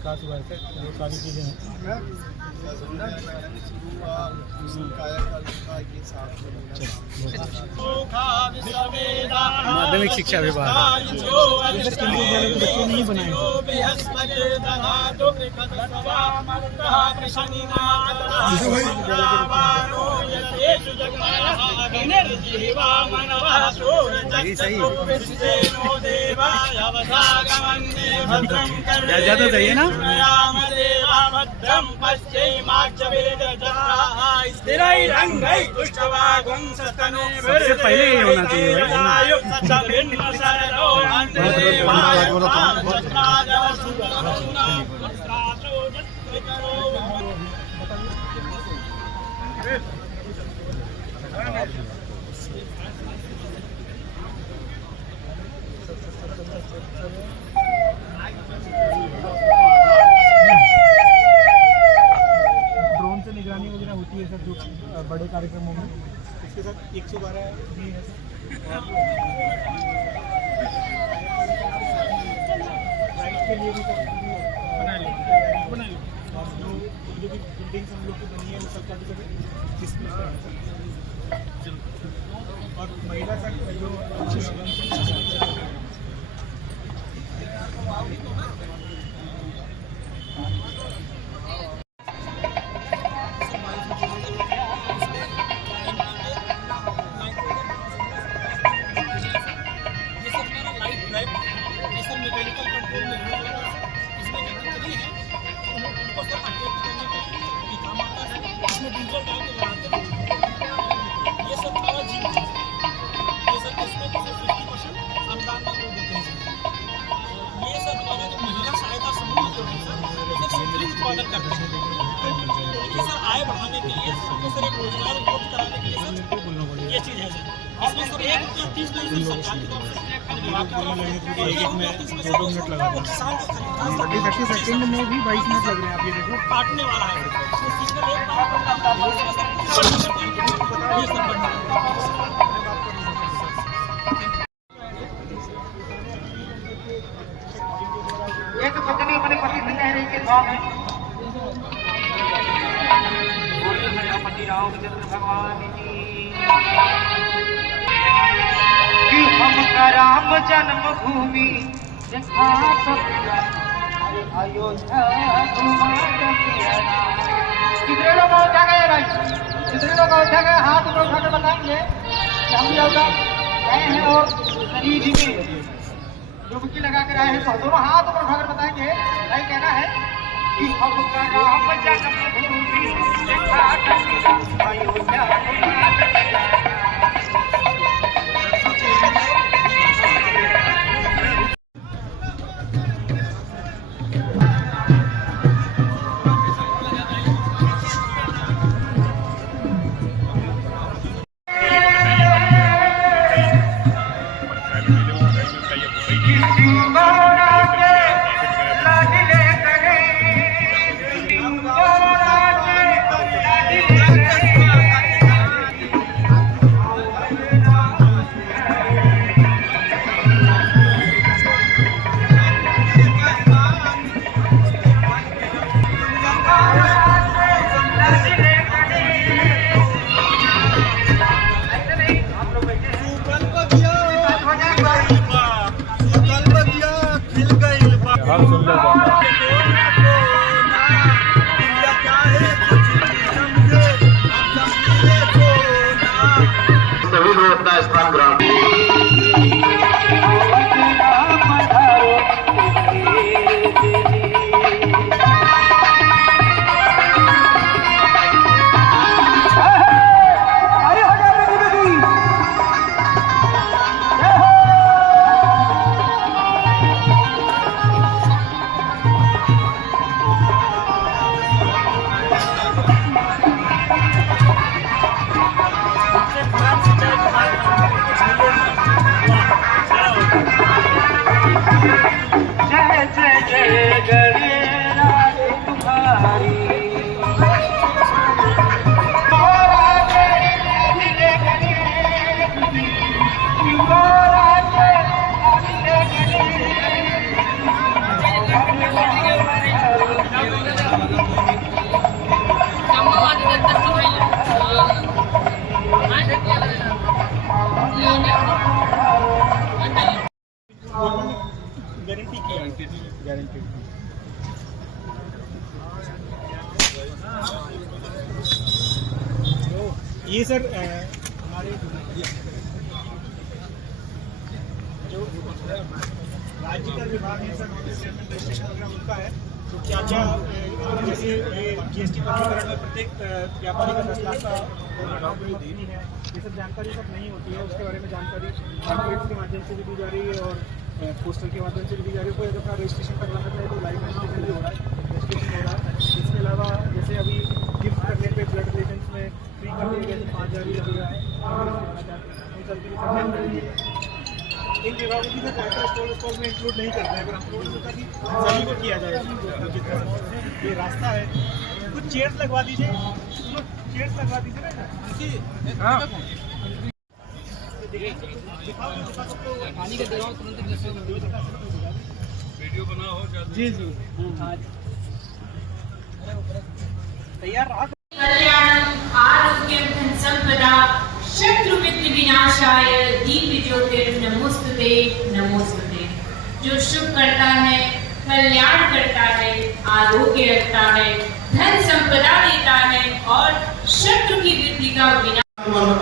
विकास हुआ है सर, वो सारी चीज़ें हैं। माध्यमिक शिक्षा विभाग बच्चे नहीं बनाए ज़्यादा चाहिए ना। सबसे पहले ये होना चाहिए ड्रोन से निगरानी वगैरह होती है सर, जो बड़े कार्यक्रमों में। इसके साथ 112 भी है सर। लाइट के लिए भी सर बना लो। और जो भी बिल्डिंग्स हम लोग की बनी है वो सब कभी कभी डिस्प्ले है सर। और महिला तक जो आय बढ़ाने के लिए सर एक रोजगार उपलब्ध कराने के लिए सर ये चीज़ है सर। इसमें सर 1 30 दिन सरकार की तरफ से किसान को 30 सेकंड में भी 22 मिनट लग रहे हैं। आप ये देखो काटने वाला है। एक पत्नी अपने पति से कह रही है भाव में रामचंद्र भगवान की हम का राम जन्मभूमि अयोध्या। कितने लोग उठा गए भाई, कितने लोग उठा गए? हाथ में उठा के बताएंगे कि हम लोग गए हैं और शरीर में डुबकी लगा कर आए हैं। तो दोनों हाथ में उठा कर बताएंगे भाई कहना है कि हम का राम जन्मभूमि अयोध्या। ये सर हमारे जो राज्य का विभाग है सर, रजिस्ट्रेशन प्रोग्राम उनका है। तो क्या क्या जैसे जीएसटी पंजीकरण में प्रत्येक व्यापारी का 10 लाख का नहीं है, ये सब जानकारी सब नहीं होती है। उसके बारे में जानकारी पैम्फलेट्स के माध्यम से भी दी जा रही है और पोस्टर के माध्यम से भी दी जा रही है। कोई अगर अपना रजिस्ट्रेशन करवाना चाहे तो लाइव रजिस्ट्रेशन भी हो रहा है, रजिस्ट्रेशन हो रहा है। इसके अलावा जैसे अभी गिफ्ट करने पे ब्लड रिलेशंस में फ्री कर दिया गया तो 5,000 ही लगेगा। इन विभागों की तो स्टॉल में इंक्लूड नहीं करते हैं, अगर हम लोगों ने सोचा कि सभी को किया जाए। ये रास्ता है, कुछ चेयर्स लगवा दीजिए, चेयर्स लगवा दीजिए ना। हाँ जी जी तैयार रहा। कल्याणम आरोग्यम धन संपदा शत्रु मित्र विनाशाय दीप ज्योतिर्नमोस्तुते नमोस्तुते। जो शुभ करता है, कल्याण करता है, आरोग्य रखता है, धन संपदा देता है और शत्रु की वृद्धि का विनाश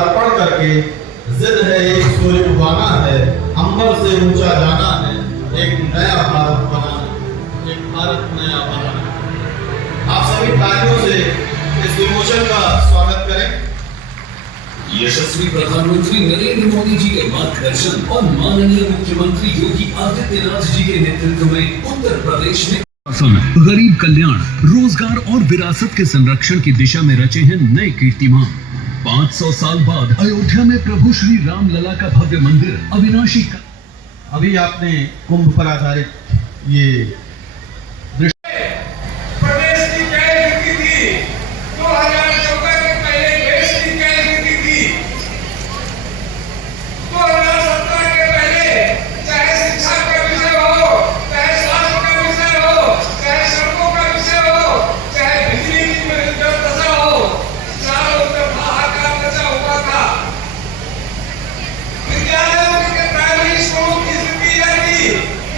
अर्पण करके जिद है एक सूर्य उगाना है, अंबर से ऊंचा जाना है, एक नया भारत बनाना, एक भारत नया बनाना। आप सभी तालियों से इस विमोचन का स्वागत करें। यशस्वी प्रधानमंत्री नरेंद्र मोदी जी के मार्गदर्शन और माननीय मुख्यमंत्री योगी आदित्यनाथ जी के नेतृत्व में उत्तर प्रदेश में गरीब कल्याण, रोजगार और विरासत के संरक्षण की दिशा में रचे हैं नए कीर्तिमान। 500 साल बाद अयोध्या में प्रभु श्री राम लला का भव्य मंदिर अविनाशी का। अभी आपने कुंभ पर आधारित ये प्रदेश की क्या स्थिति थी, 2014 के पहले देश की क्या स्थिति थी, 2017 के पहले चाहे शिक्षा का विषय हो, चाहे स्वास्थ्य का विषय हो, चाहे सड़कों का विषय हो, चाहे बिजली की दशा हो, चारों तरफ हाहाकार मचा हुआ था। विद्यालयों के प्राइमरी स्कूलों की स्थिति यह थी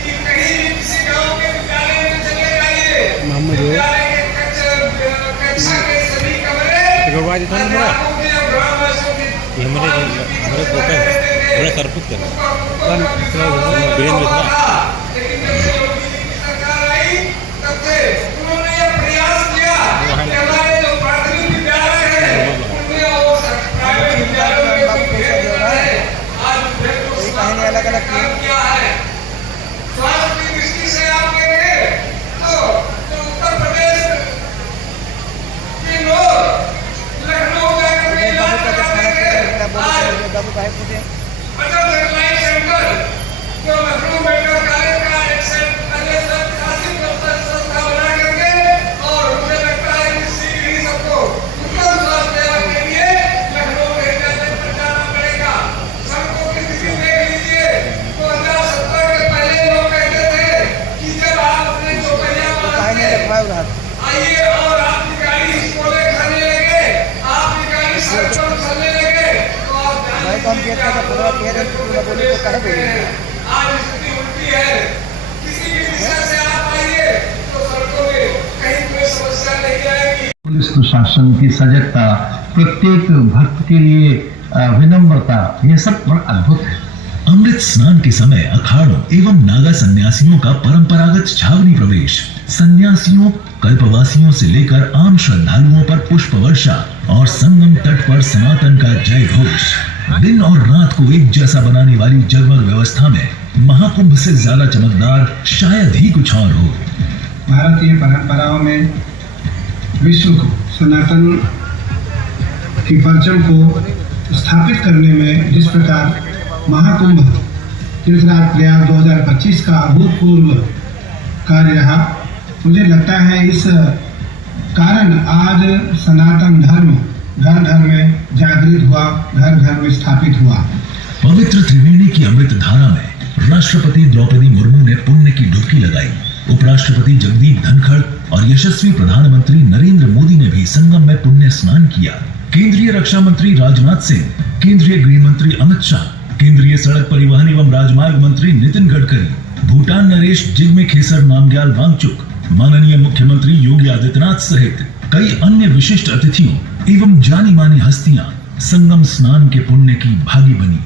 कि कहीं भी किसी गांव के विद्यालय में चले जाइए, विद्यालय के कक्षा के सभी कमरे अध्यापकों के और ग्रामवासियों के हमारे पोता है बड़ा सरपुत कर वीरेंद्र था। लेकिन जब से योगी जी की सरकार आई तब से उन्होंने यह प्रयास किया कि हमारे जो प्राथमिक विद्यालय है उनमें और प्राइवेट विद्यालयों में भी भेद न रहे। आज भेद को अलग अलग किया है। स्वास्थ्य की दृष्टि से आप देखें तो उत्तर प्रदेश के लोग लखनऊ जाकर के इलाज कराते थे। आज अटल हेल्थलाइन सेंटर जो लखनऊ मेडिकल कॉलेज का एक शासित संस्था बना करके, और मुझे लगता है कि शीघ्र ही सबको उत्तम स्वास्थ्य सेवा के लिए लखनऊ मेडिकल सेंटर जाना पड़ेगा। सड़कों की स्थिति देख लीजिए, 2017 के पहले लोग कहते थे कि जब आप अपने दोपहिया वाहन से आइए और आपकी गाड़ी स्कूले खाने लगे, आपकी गाड़ी सड़क पर चलने लगे, तो आप आज स्थिति उल्टी है। किसी भी दिशा से आप आइए तो सड़कों में कहीं कोई समस्या नहीं आएगी। पुलिस प्रशासन की सजगता, प्रत्येक भक्त के लिए विनम्रता, यह सब बड़ा अद्भुत है। अमृत स्नान के समय अखाड़ों एवं नागा सन्यासियों का परंपरागत छावनी प्रवेश। सन्यासियों, कल्पवासियों से लेकर आम श्रद्धालुओं पर पुष्प वर्षा और संगम तट पर सनातन का जय घोष। दिन और रात को एक जैसा बनाने वाली जगमग व्यवस्था में महाकुंभ से ज्यादा चमकदार शायद ही कुछ और हो। भारतीय परंपराओं में विश्व को, सनातन की परचम को स्थापित करने में जिस प्रकार महाकुंभ तीर्थराज प्रयाग 2025 का अभूतपूर्व कार्य रहा, मुझे लगता है इस कारण आज सनातन धर्म घर घर में जागृत हुआ, घर घर में स्थापित हुआ। पवित्र त्रिवेणी की अमृत धारा में राष्ट्रपति द्रौपदी मुर्मू ने पुण्य की डुबकी लगाई। उपराष्ट्रपति जगदीप धनखड़ और यशस्वी प्रधानमंत्री नरेंद्र मोदी ने भी संगम में पुण्य स्नान किया। केंद्रीय रक्षा मंत्री राजनाथ सिंह, केंद्रीय गृह मंत्री अमित शाह, केंद्रीय सड़क परिवहन एवं राजमार्ग मंत्री नितिन गडकरी, भूटान नरेश जिग्मे खेसर नामग्याल वांगचुक, माननीय मुख्यमंत्री योगी आदित्यनाथ सहित कई अन्य विशिष्ट अतिथियों एवं जानी मानी हस्तियां संगम स्नान के पुण्य की भागी बनी।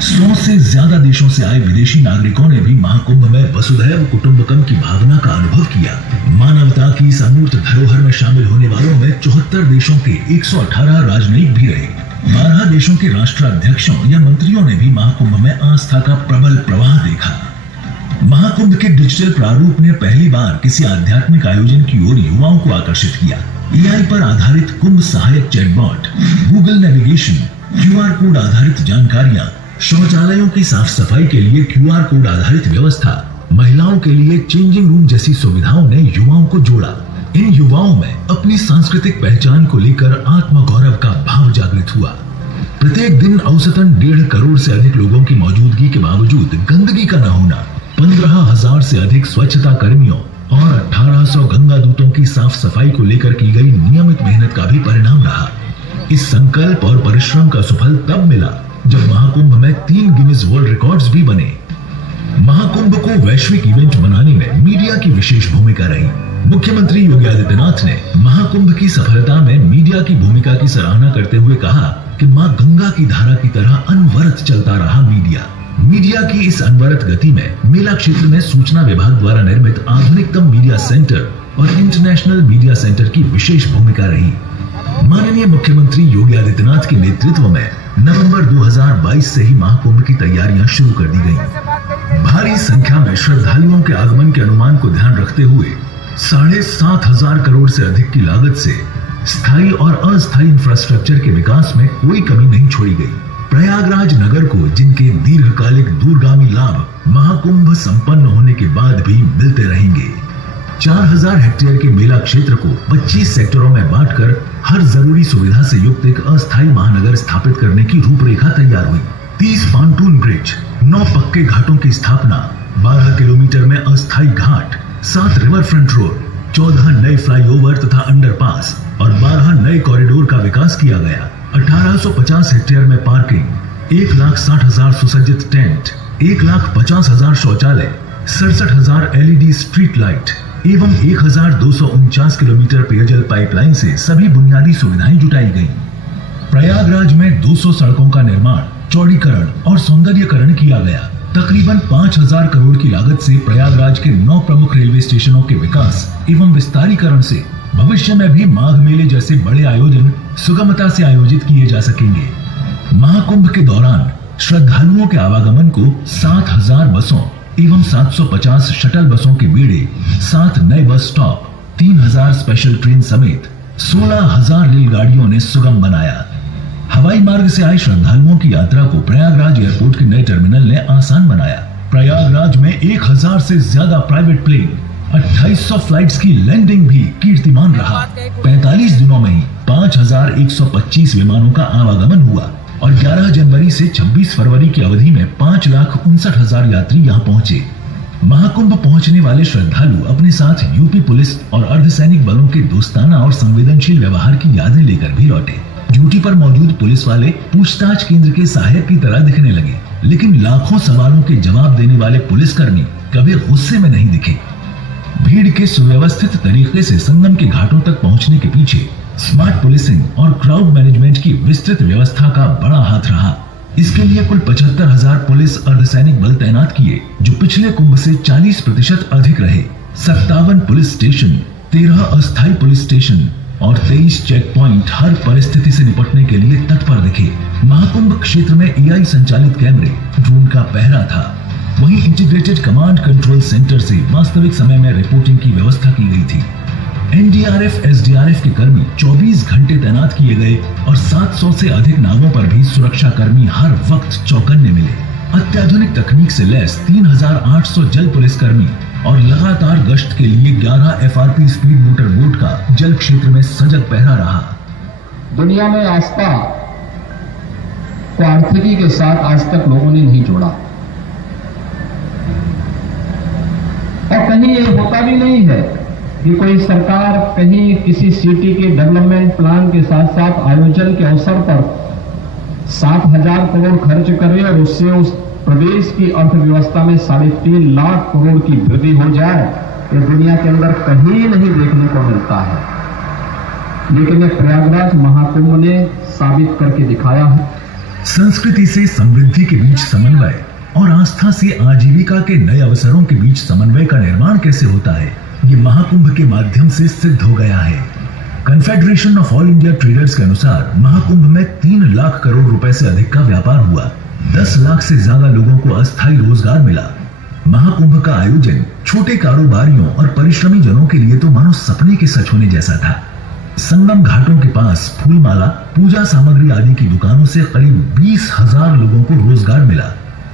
100 से ज्यादा देशों से आए विदेशी नागरिकों ने भी महाकुंभ में वसुधैव कुटुंबकम की भावना का अनुभव किया। मानवता की इस अमूर्त धरोहर में शामिल होने वालों में 74 देशों के 118 राजनयिक भी रहे। 12 देशों के राष्ट्राध्यक्षों या मंत्रियों ने भी महाकुंभ में आस्था का प्रबल प्रवाह देखा। महाकुंभ के डिजिटल प्रारूप ने पहली बार किसी आध्यात्मिक आयोजन की ओर युवाओं को आकर्षित किया। एआई पर आधारित कुंभ सहायक chatbot, Google navigation, QR code आधारित जानकारियां, शौचालयों की साफ सफाई के लिए क्यूआर कोड आधारित व्यवस्था, महिलाओं के लिए चेंजिंग रूम जैसी सुविधाओं ने युवाओं को जोड़ा। इन युवाओं में अपनी सांस्कृतिक पहचान को लेकर आत्मगौरव का भाव जागृत हुआ। प्रत्येक दिन औसतन 1.5 करोड़ से अधिक लोगों की मौजूदगी के बावजूद गंदगी का न होना, 15,000 से अधिक स्वच्छता कर्मियों और 1800 गंगा दूतों की साफ सफाई को लेकर की गई नियमित मेहनत का भी परिणाम रहा। इस संकल्प और परिश्रम का सुफल तब मिला जब महाकुंभ में 3 गिनीज वर्ल्ड रिकॉर्ड्स भी बने। महाकुंभ को वैश्विक इवेंट बनाने में मीडिया की विशेष भूमिका रही। मुख्यमंत्री योगी आदित्यनाथ ने महाकुंभ की सफलता में मीडिया की भूमिका की सराहना करते हुए कहा कि मां गंगा की धारा की तरह अनवरत चलता रहा मीडिया की इस अनवरत गति में मेला क्षेत्र में सूचना विभाग द्वारा निर्मित आधुनिकतम मीडिया सेंटर और इंटरनेशनल मीडिया सेंटर की विशेष भूमिका रही। माननीय मुख्यमंत्री योगी आदित्यनाथ के नेतृत्व में नवंबर 2022 से ही महाकुंभ की तैयारियां शुरू कर दी गयी। भारी संख्या में श्रद्धालुओं के आगमन के अनुमान को ध्यान रखते हुए 7,500 करोड़ से अधिक की लागत से स्थायी और अस्थायी इंफ्रास्ट्रक्चर के विकास में कोई कमी नहीं छोड़ी गई। प्रयागराज नगर को जिनके दीर्घकालिक दूरगामी लाभ महाकुंभ संपन्न होने के बाद भी मिलते रहेंगे। 4000 हेक्टेयर के मेला क्षेत्र को 25 सेक्टरों में बांटकर हर जरूरी सुविधा से युक्त एक अस्थायी महानगर स्थापित करने की रूपरेखा तैयार हुई। 30 पॉन्टून ब्रिज, 9 पक्के घाटों की स्थापना, 12 किलोमीटर में अस्थायी घाट, 7 रिवर फ्रंट रोड, 14 नए फ्लाईओवर तथा अंडरपास और 12 नए कॉरिडोर का विकास किया गया। 1850 हेक्टेयर में पार्किंग, 1,60,000 सुसज्जित टेंट, 1,50,000 शौचालय, 67,000 LED स्ट्रीट लाइट एवं 1,249 किलोमीटर पेयजल पाइपलाइन से सभी बुनियादी सुविधाएं जुटाई गयी। प्रयागराज में 200 सड़कों का निर्माण, चौड़ीकरण और सौंदर्यकरण किया गया। तकरीबन 5,000 करोड़ की लागत से प्रयागराज के 9 प्रमुख रेलवे स्टेशनों के विकास एवं विस्तारीकरण से भविष्य में भी माघ मेले जैसे बड़े आयोजन सुगमता से आयोजित किए जा सकेंगे। महाकुंभ के दौरान श्रद्धालुओं के आवागमन को 7,000 बसों एवं 750 शटल बसों के बेड़े, 7 नए बस स्टॉप, 3,000 स्पेशल ट्रेन समेत 16,000 रेलगाड़ियों ने सुगम बनाया। हवाई मार्ग से आए श्रद्धालुओं की यात्रा को प्रयागराज एयरपोर्ट के नए टर्मिनल ने आसान बनाया। प्रयागराज में 1,000 से ज्यादा प्राइवेट प्लेन, 2800 फ्लाइट्स की लैंडिंग भी कीर्तिमान रहा। 45 दिनों में ही 5,125 विमानों का आवागमन हुआ और 11 जनवरी से 26 फरवरी की अवधि में 5,59,000 यात्री यहाँ पहुंचे। महाकुंभ पहुंचने वाले श्रद्धालु अपने साथ यूपी पुलिस और अर्धसैनिक बलों के दोस्ताना और संवेदनशील व्यवहार की यादें लेकर भी लौटे। ड्यूटी पर मौजूद पुलिस वाले पूछताछ केंद्र के सहायक की तरह दिखने लगे, लेकिन लाखों सवालों के जवाब देने वाले पुलिसकर्मी कभी गुस्से में नहीं दिखे। भीड़ के सुव्यवस्थित तरीके से संगम के घाटों तक पहुंचने के पीछे स्मार्ट पुलिसिंग और क्राउड मैनेजमेंट की विस्तृत व्यवस्था का बड़ा हाथ रहा। इसके लिए कुल 75,000 पुलिस अर्धसैनिक बल तैनात किए, जो पिछले कुंभ से 40% अधिक रहे। 57 पुलिस स्टेशन, 13 अस्थायी पुलिस स्टेशन और 23 चेक पॉइंट हर परिस्थिति से निपटने के लिए तत्पर दिखे। महाकुंभ क्षेत्र में एआई संचालित कैमरे, ड्रोन का पहरा था। वहीं इंटीग्रेटेड कमांड कंट्रोल सेंटर से वास्तविक समय में रिपोर्टिंग की व्यवस्था की गई थी। एनडीआरएफ, एसडीआरएफ के कर्मी 24 घंटे तैनात किए गए और 700 से अधिक नावों पर भी सुरक्षा कर्मी हर वक्त चौकन्ने मिले। अत्याधुनिक तकनीक से लैस 3,800 जल पुलिस कर्मी और लगातार गश्त के लिए 11 एफआरपी स्पीड मोटर बोट का जल क्षेत्र में सजग पहरा रहा। दुनिया में आस्था को आर्थिकी के साथ आज तक लोगों ने नहीं जोड़ा और कहीं ये होता भी नहीं है कि कोई सरकार कहीं किसी सिटी के डेवलपमेंट प्लान के साथ साथ आयोजन के अवसर पर 7,000 करोड़ खर्च करे और उससे उस प्रदेश की अर्थव्यवस्था में 3.5 लाख करोड़ की वृद्धि हो जाए। ये दुनिया के अंदर कहीं नहीं देखने को मिलता है। लेकिन ये प्रयागराज महाकुंभ ने साबित करके दिखाया है। संस्कृति से समृद्धि के बीच समन्वय और आस्था से आजीविका के नए अवसरों के बीच समन्वय का निर्माण कैसे होता है, ये महाकुंभ के माध्यम से सिद्ध हो गया है। Confederation of all India traders के अनुसार महाकुंभ में 3 लाख करोड़ रुपए से अधिक का व्यापार हुआ। 10 लाख से ज्यादा लोगों को अस्थायी रोजगार मिला। महाकुंभ का आयोजन छोटे कारोबारियों और परिश्रमी जनों के लिए तो मानो सपने के सच होने जैसा था। संगम घाटों के पास फूलमाला, पूजा सामग्री आदि की दुकानों से करीब 20,000 लोगों को रोजगार मिला।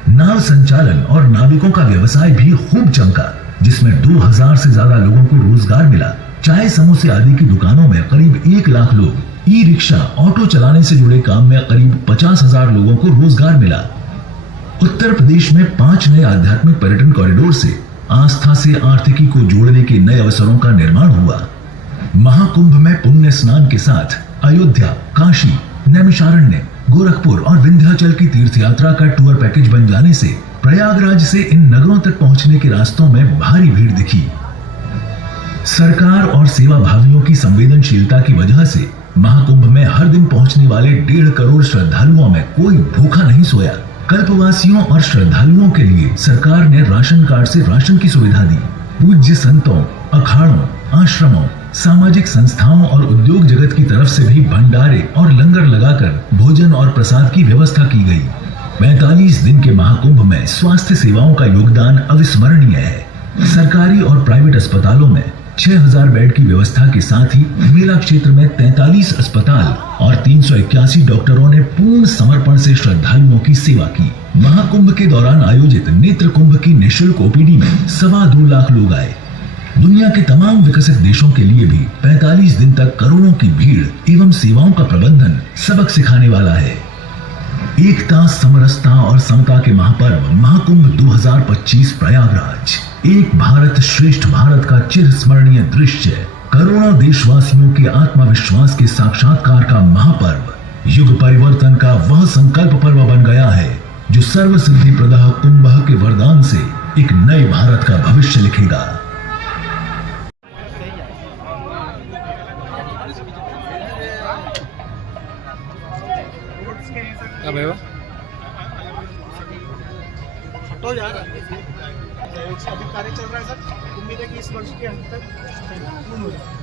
नाव संचालन और नाविकों का व्यवसाय भी खूब चमका, जिसमें 2000 से ज्यादा लोगों को रोजगार मिला। चाय समोसे आदि की दुकानों में करीब 1 लाख लोग, ई रिक्शा, ऑटो चलाने से जुड़े काम में करीब 50,000 लोगों को रोजगार मिला। उत्तर प्रदेश में 5 नए आध्यात्मिक पर्यटन कॉरिडोर से आस्था से आर्थिकी को जोड़ने के नए अवसरों का निर्माण हुआ। महाकुंभ में पुण्य स्नान के साथ अयोध्या, काशी, नैमिषारण्य, गोरखपुर और विंध्याचल की तीर्थ यात्रा का टूर पैकेज बन जाने से प्रयागराज से इन नगरों तक पहुंचने के रास्तों में भारी भीड़ दिखी। सरकार और सेवा भावियों की संवेदनशीलता की वजह से महाकुंभ में हर दिन पहुंचने वाले 1.5 करोड़ श्रद्धालुओं में कोई भूखा नहीं सोया। कल्पवासियों और श्रद्धालुओं के लिए सरकार ने राशन कार्ड से राशन की सुविधा दी। पूज्य संतों, अखाड़ों, आश्रमों, सामाजिक संस्थाओं और उद्योग जगत की तरफ से भी भंडारे और लंगर लगाकर भोजन और प्रसाद की व्यवस्था की गई। 45 दिन के महाकुंभ में स्वास्थ्य सेवाओं का योगदान अविस्मरणीय है। सरकारी और प्राइवेट अस्पतालों में 6000 बेड की व्यवस्था के साथ ही मेला क्षेत्र में 43 अस्पताल और 381 डॉक्टरों ने पूर्ण समर्पण से श्रद्धालुओं की सेवा की। महाकुंभ के दौरान आयोजित नेत्र कुंभ की निःशुल्क ओपीडी में 2.25 लाख लोग आए। दुनिया के तमाम विकसित देशों के लिए भी 45 दिन तक करोड़ों की भीड़ एवं सेवाओं का प्रबंधन सबक सिखाने वाला है। एकता, समरसता और समता के महापर्व महाकुंभ 2025 प्रयागराज, एक भारत श्रेष्ठ भारत का चिरस्मरणीय दृश्य, करोड़ों देशवासियों के आत्मविश्वास के साक्षात्कार का महापर्व, युग परिवर्तन का वह संकल्प पर्व बन गया है जो सर्व सिद्धि प्रदः कुंभ के वरदान से एक नए भारत का भविष्य लिखेगा। अब है वो? हटो यार, अभी कार्य चल रहा है सर। उम्मीद है कि इस वर्ष के अंत तक पूर्ण हो जाए।